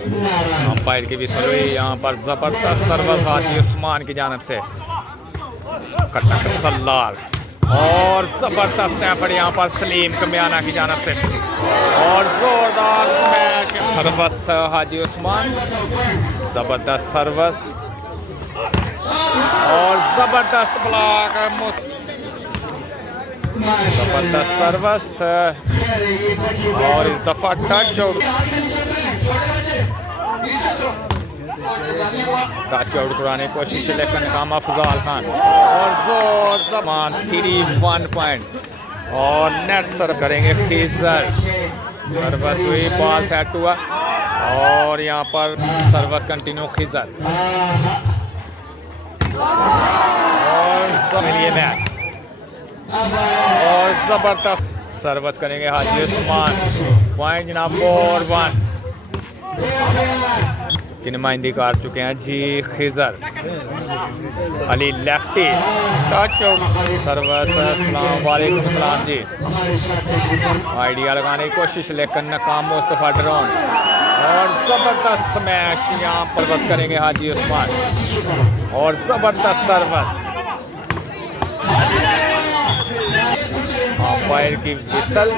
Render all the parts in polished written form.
Umpire की भी हुई यहाँ पर ज़बरदस्त सर्विस हाजी उस्मान की जानिब से, खटक सल्लाल और ज़बरदस्त एफर्ट यहाँ पर सलीम कमियाना की जानिब से और ज़ोरदार स्मैश सर्विस हाजी उस्मान, ज़बरदस्त सर्विस और ज़बरदस्त ब्लॉक, ज़बरदस्त सर्विस और इस दफ़ा टच आउट कराने की कोशिश लेकिन काम अफज़ाल खान और जोर जमान 3-1 पॉइंट और नेट सर करेंगे खीजर, सर्विस हुई बॉल सेट हुआ और यहाँ पर सर्विस कंटिन्यू खीजर और ये मैच और ज़बरदस्त सर्विस करेंगे हाजी उस्मान, पॉइंट जनाब 4-1 की नुमाइंदगी कर चुके हैं जी Khizar Ali lefty touch service, अस्सलाम वालेकुम सलाम जी, आइडिया लगाने की कोशिश लेकिन नाकाम मुस्तफा ड्रोन और ज़बरदस्त स्मैश यहाँ पर बस करेंगे हाजी उस्मान और ज़बरदस्त सर्विस, अंपायर की विसल,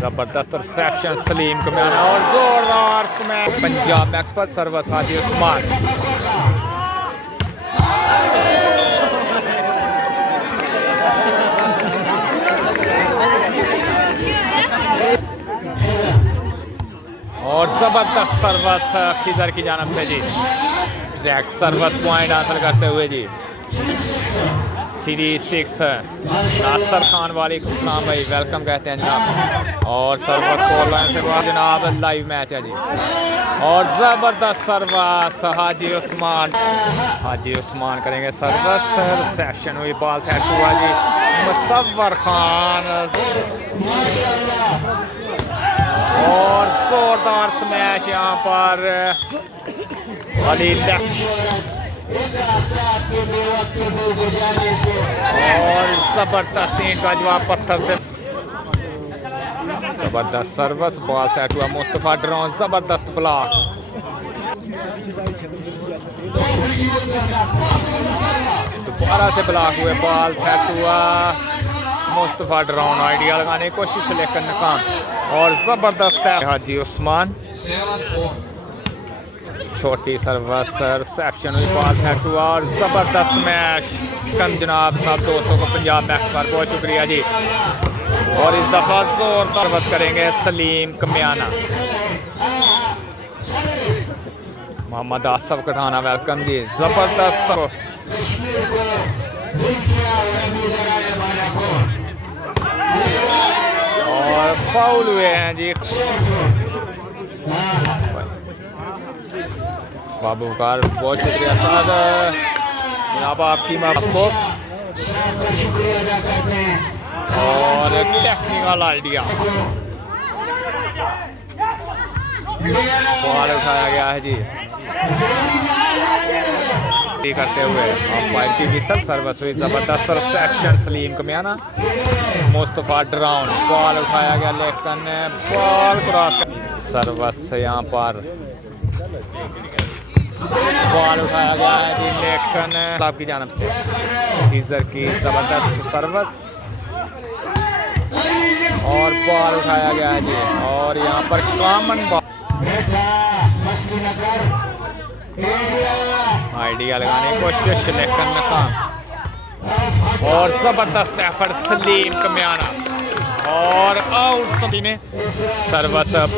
ज़बरदस्त रिसेप्शन सलीम कमियाना और जोरदार स्मैश पंजाब मैक्स पर सर्विस हाजी उस्मान और ज़बरदस्त सर्विस खिजर की जानिब से जी, डायरेक्ट सर्विस पॉइंट हासिल करते हुए जी 3-6 नासर खान वालेकुम सलाम भाई, वेलकम कहते हैं जनाब और सर्विस कॉल लाइन से बाहर जनाब लाइव मैच है जी और ज़बरदस्त सर्विस हाजी उस्मान करेंगे सर्विस, रिसेप्शन हुई बॉल सेट हुआ जी मसवर खान और जोरदार स्मैश यहाँ पर अली और ज़बरदस्त ईंट का जवाब पत्थर से, ज़बरदस्त सर्विस बॉल सेट हुआ मुस्तफा ड्रोन, ज़बरदस्त ब्लॉक दोबारा से ब्लॉक हुए, बॉल सेट हुआ मुस्तफा ड्रोन, आइडिया लगाने की कोशिश लेकर नाकाम और ज़बरदस्त है हाजी उस्मान, छोटी सर्विस रिसेप्शन हुई बॉल सेट हुआ और ज़बरदस्त मैच कम जनाब सब दोस्तों को पंजाब मैक्स पर बहुत शुक्रिया जी और इस दफ़ा जोर सर्विस करेंगे सलीम कमियाना, मोहम्मद आसफ कठाना वेलकम जी, ज़बरदस्त और फाउल हुए हैं जी बाबू वकार, बहुत शुक्रिया साहब जनाब आपकी आपको और टेक्निकल आइडिया बॉल उठाया गया है जी करते हुए अंपायर की विसल, सर्विस हुई ज़बरदस्त reception Salim Kamiana Mustafa drone, ball उठाया गया लेकिन बॉल क्रॉस सर्विस यहाँ पर बॉल उठाया गया है जी लेकिन आपकी जानिब से खीजर की ज़बरदस्त सर्विस और बॉल उठाया गया है जी और यहाँ पर कॉमन बॉल आइडिया लगाने की कोशिश लेकिन नाकाम और ज़बरदस्त एफर्ट सलीम कमियाना और आउट सभी में सर्विस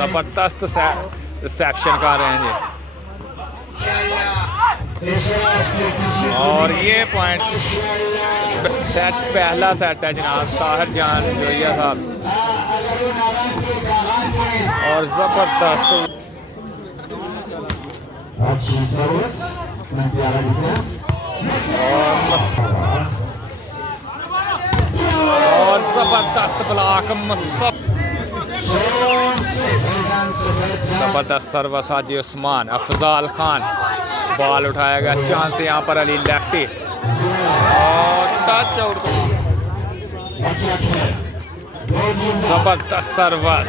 ज़बरदस्त रिसेप्शन कर रहे हैं जी और ये पॉइंट सेट पहला सेट है जनाब ताहिर जान जोइया साहब और ज़बरदस्त और ज़बरदस्त ब्लॉक ज़बरदस्त सर्विस हाजी उस्मान, अफज़ाल खान, बॉल उठाया गया चांद से यहाँ पर अली लेफ्टी और टच आउट, ज़बरदस्त सर्विस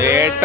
8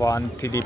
1-3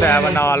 7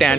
10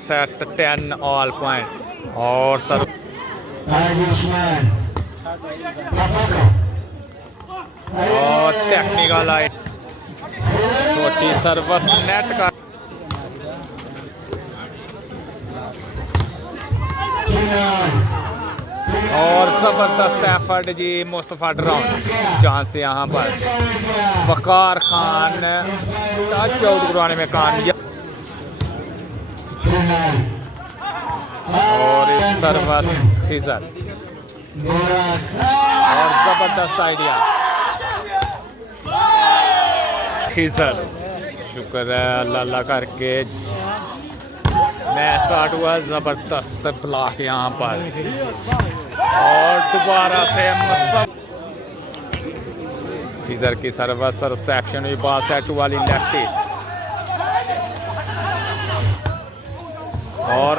सेट 10 ऑल पॉइंट और सर हाजी उस्मान और टेक्निकल लाइन छोटी सर्विस नेट का और जबरदस्त एफर्ट जी मुस्तफा ड्रॉन चांद से यहाँ पर वकार खान टच आउट करवाने में कामयाब और सर्वस खिजर और जबरदस्त आइडिया खिजर शुक्र है अल्लाह अल्लाह करके मैच स्टार्ट हुआ जबरदस्त ब्लॉक यहाँ पर और दोबारा से खिजर की सर्विस रिसेप्शन हुई बॉल सेट वाली लेफ्टी और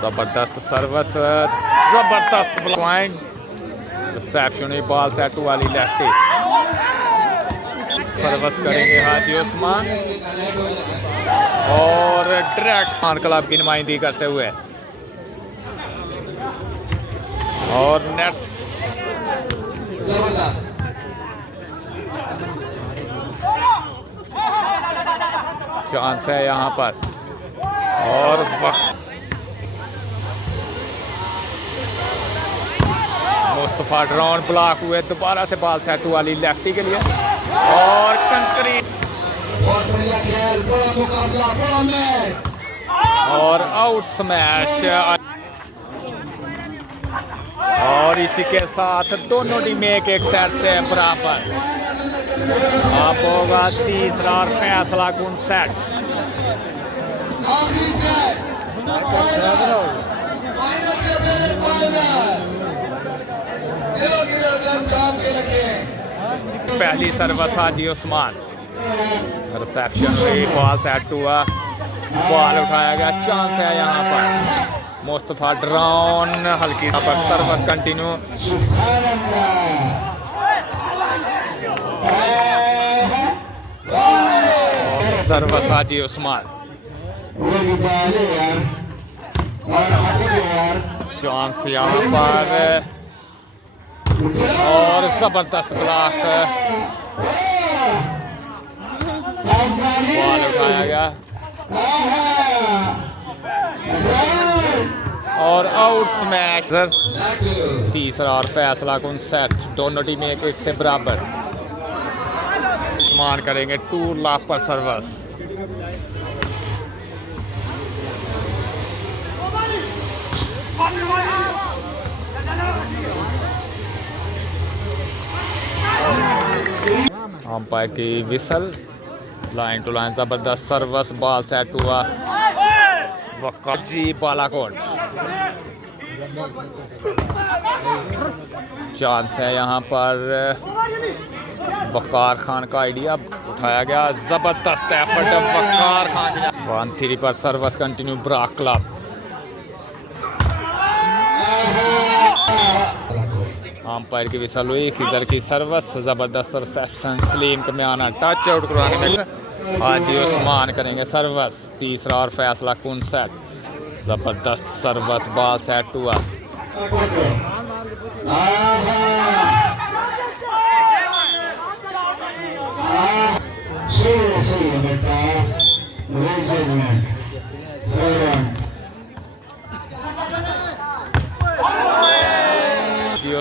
जबरदस्त सर्विस जबरदस्त पॉइंट रिसेप्शन हुई बॉल सेट वाली लेफ्टी सर्विस करेंगे हाजी उस्मान और डायरेक्ट खान क्लब की नुमाइंदगी करते हुए और नेट चांस है यहाँ पर और वक्त मुस्तफा ड्रॉन ब्लॉक हुए दोबारा से बॉल सेट वाली लेफ्टी के लिए और कंक्रीट और आउट स्मैश और इसी के साथ दोनों टीमें एक सेट से बराबर अब होगा तीसरा और फैसला कुन सेट पहली सर्विस हाजी उस्मान रिसेप्शन हुई बॉल सेट हुआ बॉल उठाया गया चांस है यहाँ पर मुस्तफा ड्रोन हल्की पर सर्विस कंटिन्यू सर्विस हाजी उस्मान चांस यहाँ पर और जबरदस्त ब्लॉक बॉल उठाया गया और आउट स्मैश तीसरा और फैसला कुन सेट दोनों टीमें एक एक से बराबर उस्मान करेंगे 2 लाख पर सर्विस अंपायर की विसल लाइन टू लाइन जबरदस्त सर्विस बॉल सेट हुआ वक़ार जी बालाकोट चांस है यहाँ पर वक़ार खान का आइडिया उठाया गया जबरदस्त एफर्ट वक़ार खान 1-3 पर service continue Barack club umpire की विसल हुई खिजर की सर्विस जबरदस्त reception Salim Kamiana touch out करवाने में हाजी उस्मान करेंगे सर्विस तीसरा और फैसला कुन सेट जबरदस्त सर्विस बॉल सेट हुआ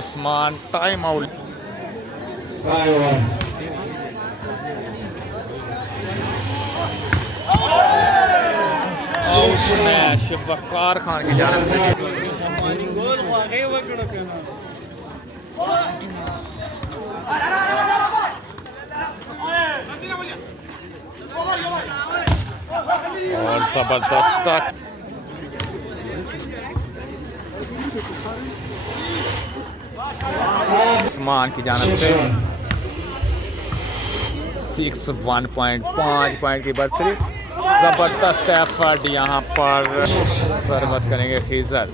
उस्मान टाइम आउट मैच वक़ार खान की जानिब से और जबरदस्त उस्मान की जानिब से 6-1.5 पॉइंट की बढ़तरी जबरदस्त एफर्ट यहाँ पर सर्विस करेंगे खिजर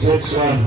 6-1.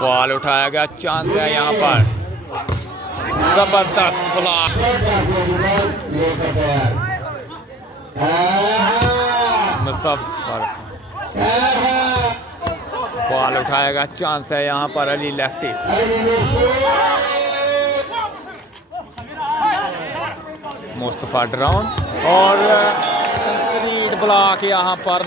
बॉल उठाया गया, चांस है यहाँ पर, जबरदस्त ब्लॉक, मसफर, बॉल उठाया गया, चांस है यहाँ पर, अली लेफ्टी, मुस्तफा ड्रवन और कंक्रीट ब्लॉक यहाँ पर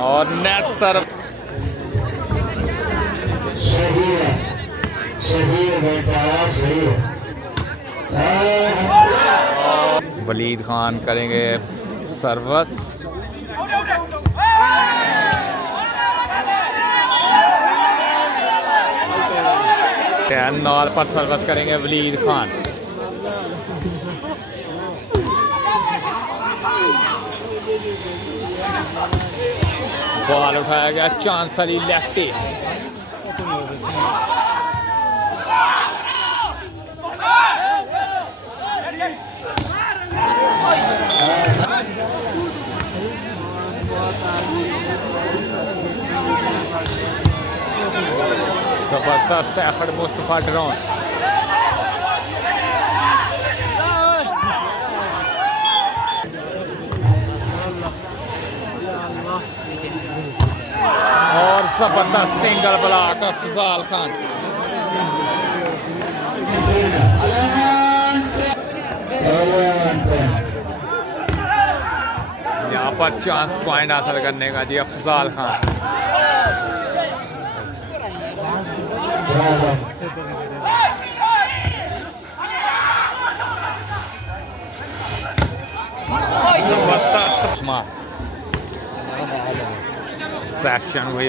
और नेट सर्व वलीद खान करेंगे सर्वस, नॉल पर सर्वस करेंगे वलीद खान, बॉल उठाया गया, चांस अली लेफ्टी, जबरदस्त एफर्ट मुस्तफा ड्रोन, और जबरदस्त सिंगल ब्लॉक अफज़ाल खान, यहाँ पर चांस पॉइंट हासिल करने का जी अफज़ाल खान, सेक्शन हुई,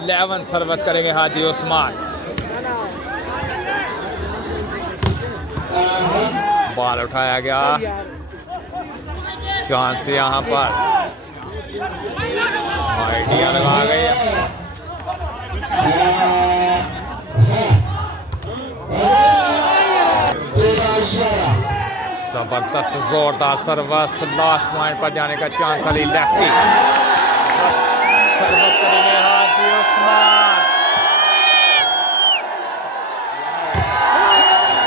11 सर्विस करेंगे हाजी उस्मान, बॉल उठाया गया, चांस यहाँ पर, आइडिया लगा गई, जबरदस्त जोरदार सर्विस, लास्ट पॉइंट पर जाने का चांस अली लेफ्टी, सर्विस करेंगे हाजी उस्मान,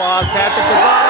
बॉल सेट दोबारा